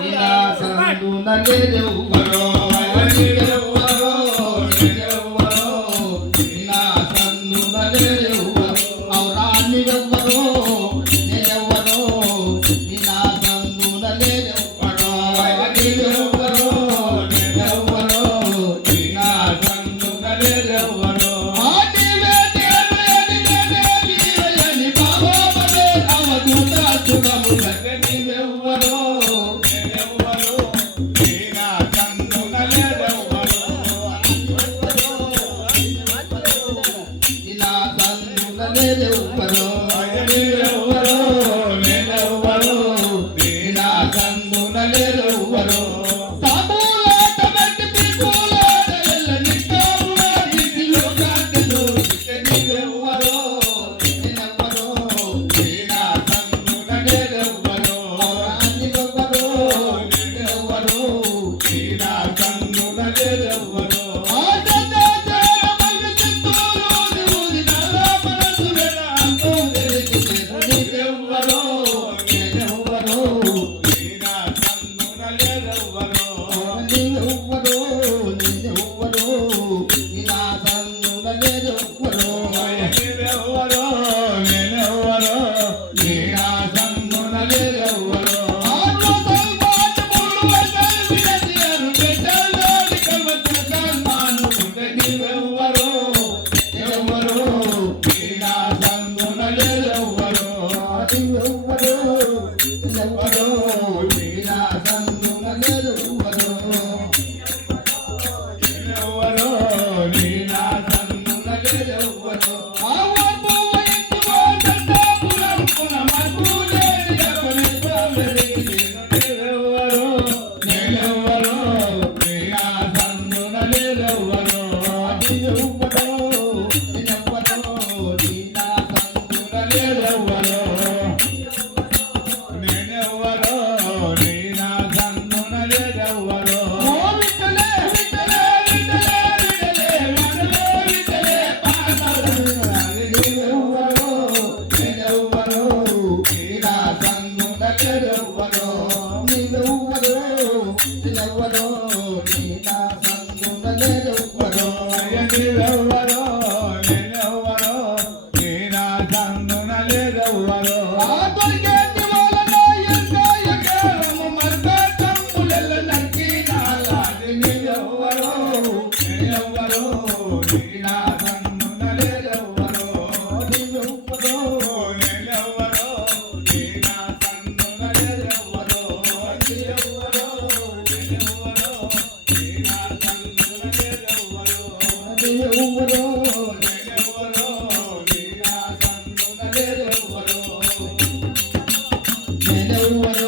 一拉三路，那列的胡不着。little నీవెవ్వరో Neena సంగుణలేదెవ్వరో నీవెవ్వరో నేనెవ్వరో Neena సంగుణలేదెవ్వరో నీవెవ్వరో Neena నెలవరో